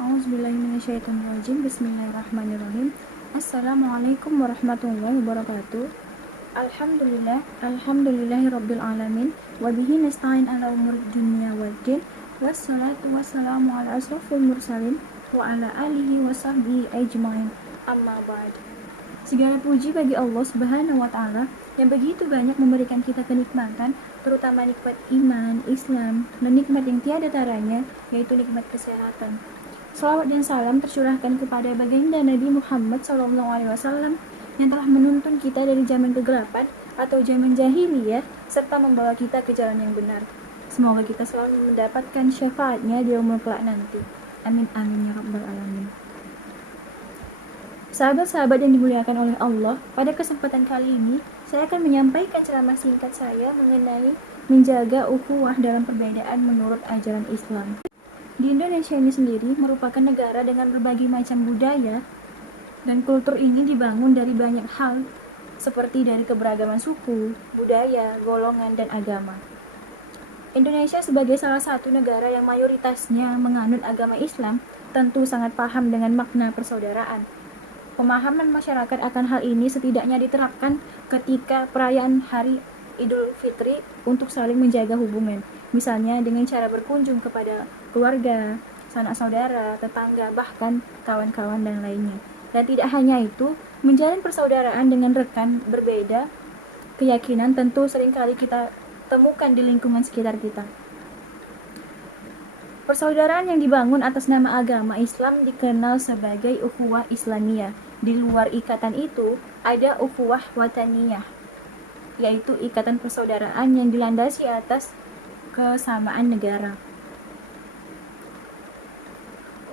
A'udzubillahiminasyaitonirrajim. Bismillahirrahmanirrahim. Assalamualaikum warahmatullahi wabarakatuh. Alhamdulillahirabbil alamin wa bihi nasta'in ala umurid dunya waddin. Wassalatu wassalamu ala asrofil mursalin wa ala alihi wa sahbihi ajmain. Amma ba'd. Segala puji bagi Allah Subhanahu wa taala yang begitu banyak memberikan kita kenikmatan, terutama nikmat iman, Islam, dan nikmat yang tiada taranya, yaitu nikmat kesehatan. Salawat dan salam tercurahkan kepada baginda Nabi Muhammad SAW yang telah menuntun kita dari zaman kegelapan atau zaman jahiliyah serta membawa kita ke jalan yang benar. Semoga kita selalu mendapatkan syafaatnya di yaumul kelak nanti. Amin amin ya rabbal alamin. Sahabat-sahabat yang dimuliakan oleh Allah, pada kesempatan kali ini saya akan menyampaikan ceramah singkat saya mengenai menjaga ukhuwah dalam perbedaan menurut ajaran Islam. Di Indonesia ini sendiri merupakan negara dengan berbagai macam budaya dan kultur ini dibangun dari banyak hal seperti dari keberagaman suku, budaya, golongan, dan agama. Indonesia sebagai salah satu negara yang mayoritasnya menganut agama Islam tentu sangat paham dengan makna persaudaraan. Pemahaman masyarakat akan hal ini setidaknya diterapkan ketika perayaan Hari Idul Fitri untuk saling menjaga hubungan. Misalnya dengan cara berkunjung kepada keluarga, sanak saudara, tetangga, bahkan kawan-kawan dan lainnya. Dan tidak hanya itu, menjalin persaudaraan dengan rekan berbeda keyakinan tentu seringkali kita temukan di lingkungan sekitar kita. Persaudaraan yang dibangun atas nama agama Islam dikenal sebagai ukhuwah Islamiyah. Di luar ikatan itu, ada ukhuwah wataniyah, yaitu ikatan persaudaraan yang dilandasi atas kesamaan negara.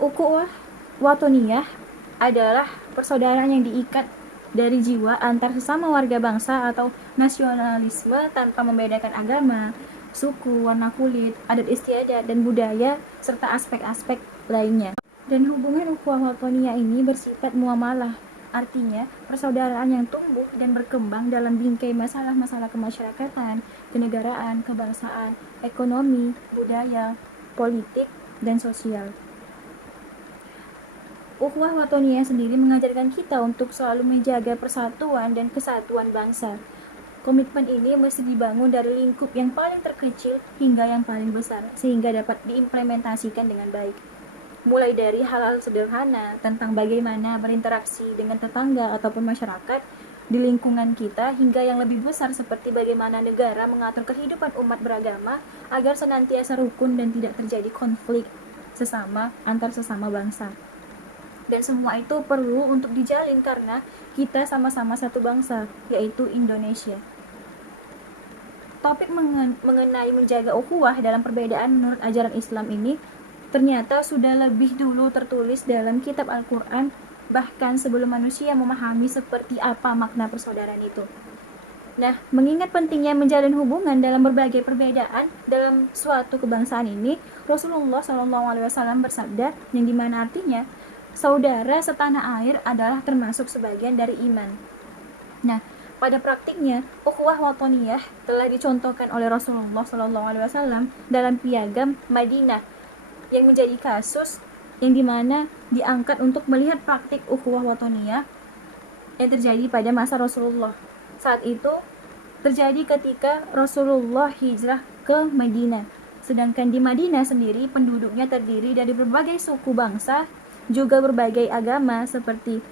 Ukhuwah wataniyah adalah persaudaraan yang diikat dari jiwa antar sesama warga bangsa atau nasionalisme tanpa membedakan agama, suku, warna kulit, adat istiadat, dan budaya, serta aspek-aspek lainnya. Dan hubungan ukhuwah wataniyah ini bersifat muamalah, artinya persaudaraan yang tumbuh dan berkembang dalam bingkai masalah-masalah kemasyarakatan, kenegaraan, kebangsaan, ekonomi, budaya, politik, dan sosial. Ukhuwah wataniyah sendiri mengajarkan kita untuk selalu menjaga persatuan dan kesatuan bangsa. Komitmen ini mesti dibangun dari lingkup yang paling terkecil hingga yang paling besar, sehingga dapat diimplementasikan dengan baik. Mulai dari hal-hal sederhana tentang bagaimana berinteraksi dengan tetangga ataupun masyarakat di lingkungan kita, hingga yang lebih besar seperti bagaimana negara mengatur kehidupan umat beragama agar senantiasa rukun dan tidak terjadi konflik antar sesama bangsa. Dan semua itu perlu untuk dijalin karena kita sama-sama satu bangsa, yaitu Indonesia. Topik mengenai menjaga ukhuwah dalam perbedaan menurut ajaran Islam ini ternyata sudah lebih dulu tertulis dalam kitab Al-Quran, bahkan sebelum manusia memahami seperti apa makna persaudaraan itu. Nah, mengingat pentingnya menjalin hubungan dalam berbagai perbedaan dalam suatu kebangsaan ini, Rasulullah SAW bersabda, yang dimana artinya saudara setanah air adalah termasuk sebagian dari iman. Nah, pada praktiknya, ukhuwah wataniyah telah dicontohkan oleh Rasulullah SAW dalam piagam Madinah, yang menjadi kasus yang dimana diangkat untuk melihat praktik ukhuwah wataniyah yang terjadi pada masa Rasulullah. Saat itu terjadi ketika Rasulullah hijrah ke Madinah. Sedangkan di Madinah sendiri penduduknya terdiri dari berbagai suku bangsa, juga berbagai agama seperti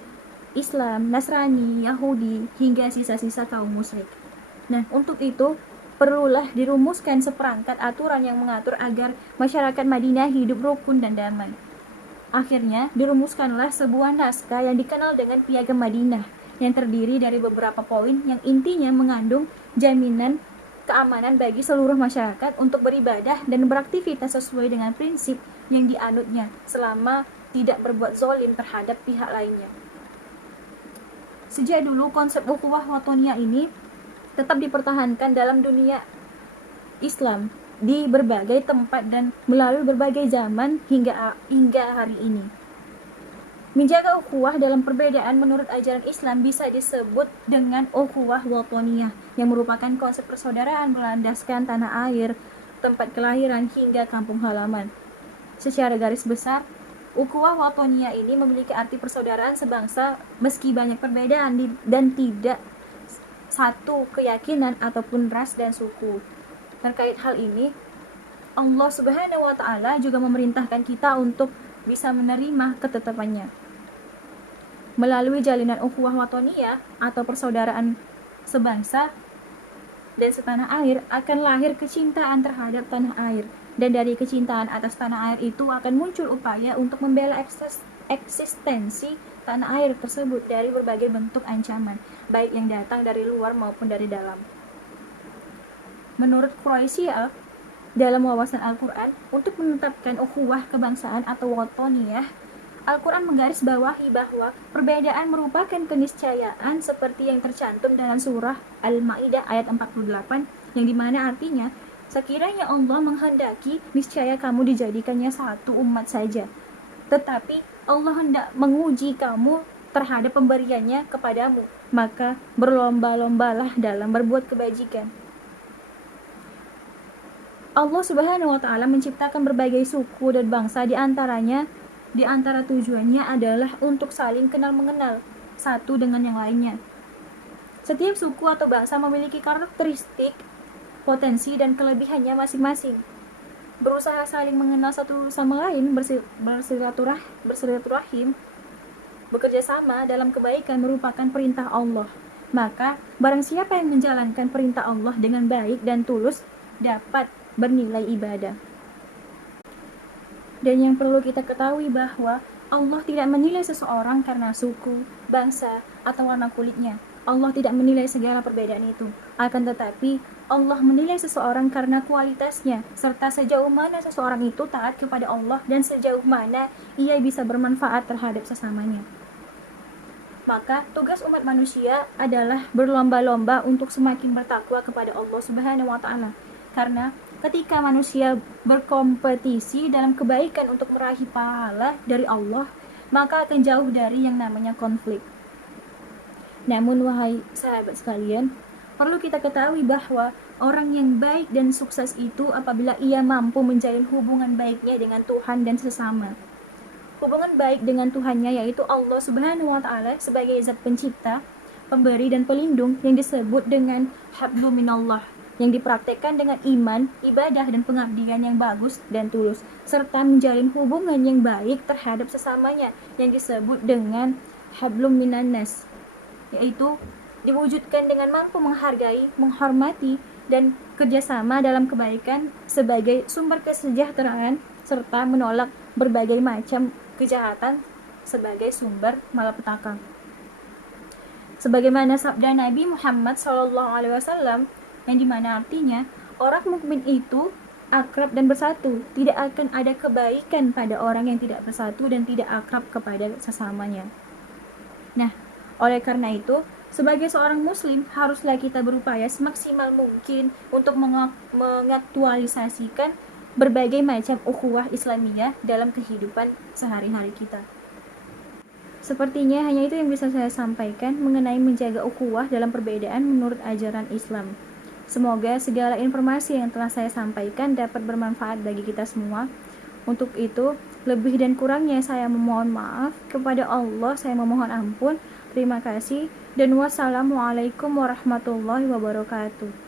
Islam, Nasrani, Yahudi, hingga sisa-sisa kaum musyrik. Nah, untuk itu perlulah dirumuskan seperangkat aturan yang mengatur agar masyarakat Madinah hidup rukun dan damai. Akhirnya dirumuskanlah sebuah naskah yang dikenal dengan Piagam Madinah, yang terdiri dari beberapa poin yang intinya mengandung jaminan keamanan bagi seluruh masyarakat untuk beribadah dan beraktivitas sesuai dengan prinsip yang dianutnya selama tidak berbuat zalim terhadap pihak lainnya. Sejak dulu konsep ukhuwah wataniyah ini tetap dipertahankan dalam dunia Islam di berbagai tempat dan melalui berbagai zaman hingga hari ini. Menjaga ukhuwah dalam perbedaan menurut ajaran Islam bisa disebut dengan ukhuwah wataniyah, yang merupakan konsep persaudaraan berlandaskan tanah air, tempat kelahiran hingga kampung halaman. Secara garis besar, Ukhuwah watoniyah ini memiliki arti persaudaraan sebangsa meski banyak perbedaan dan tidak satu keyakinan ataupun ras dan suku. Terkait hal ini, Allah Subhanahu wa taala juga memerintahkan kita untuk bisa menerima ketetapannya. Melalui jalinan ukhuwah watoniyah atau persaudaraan sebangsa dan setanah air akan lahir kecintaan terhadap tanah air. Dan dari kecintaan atas tanah air itu akan muncul upaya untuk membela eksistensi tanah air tersebut dari berbagai bentuk ancaman, baik yang datang dari luar maupun dari dalam. Menurut Quraisyah, dalam wawasan Al-Quran, untuk menetapkan ukhuwah kebangsaan atau watoniyah, Al-Quran menggarisbawahi bahwa perbedaan merupakan keniscayaan seperti yang tercantum dalam surah Al-Ma'idah ayat 48, yang dimana artinya, sekiranya Allah menghendaki, niscaya kamu dijadikannya satu umat saja. Tetapi Allah hendak menguji kamu terhadap pemberiannya kepadamu, maka berlomba-lombalah dalam berbuat kebajikan. Allah Subhanahu wa taala menciptakan berbagai suku dan bangsa, di antara tujuannya adalah untuk saling kenal mengenal satu dengan yang lainnya. Setiap suku atau bangsa memiliki karakteristik, potensi dan kelebihannya masing-masing. Berusaha saling mengenal satu sama lain, bersilaturahim, bekerja sama dalam kebaikan merupakan perintah Allah. Maka barang siapa yang menjalankan perintah Allah dengan baik dan tulus dapat bernilai ibadah. Dan yang perlu kita ketahui bahwa Allah tidak menilai seseorang karena suku, bangsa, atau warna kulitnya. Allah tidak menilai segala perbedaan itu. Akan tetapi, Allah menilai seseorang karena kualitasnya, serta sejauh mana seseorang itu taat kepada Allah dan sejauh mana ia bisa bermanfaat terhadap sesamanya. Maka, tugas umat manusia adalah berlomba-lomba untuk semakin bertakwa kepada Allah Subhanahu wa taala. Karena ketika manusia berkompetisi dalam kebaikan untuk meraih pahala dari Allah, maka akan jauh dari yang namanya konflik. Namun wahai sahabat sekalian, perlu kita ketahui bahwa orang yang baik dan sukses itu apabila ia mampu menjalin hubungan baiknya dengan Tuhan dan sesama. Hubungan baik dengan Tuhannya yaitu Allah Subhanahu wa taala sebagai zat pencipta, pemberi dan pelindung yang disebut dengan hablum minallah, yang dipraktekkan dengan iman, ibadah dan pengabdian yang bagus dan tulus, serta menjalin hubungan yang baik terhadap sesamanya yang disebut dengan hablum minannas, yaitu diwujudkan dengan mampu menghargai, menghormati, dan kerjasama dalam kebaikan sebagai sumber kesejahteraan, serta menolak berbagai macam kejahatan sebagai sumber malapetaka. Sebagaimana sabda Nabi Muhammad SAW, yang dimana artinya, orang mukmin itu akrab dan bersatu. Tidak akan ada kebaikan pada orang yang tidak bersatu dan tidak akrab kepada sesamanya. Nah, oleh karena itu, sebagai seorang muslim, haruslah kita berupaya semaksimal mungkin untuk mengaktualisasikan berbagai macam ukhuwah Islamiyah dalam kehidupan sehari-hari kita. Sepertinya hanya itu yang bisa saya sampaikan mengenai menjaga ukhuwah dalam perbedaan menurut ajaran Islam. Semoga segala informasi yang telah saya sampaikan dapat bermanfaat bagi kita semua. Untuk itu, lebih dan kurangnya saya memohon maaf. Kepada Allah saya memohon ampun. Terima kasih dan wassalamualaikum warahmatullahi wabarakatuh.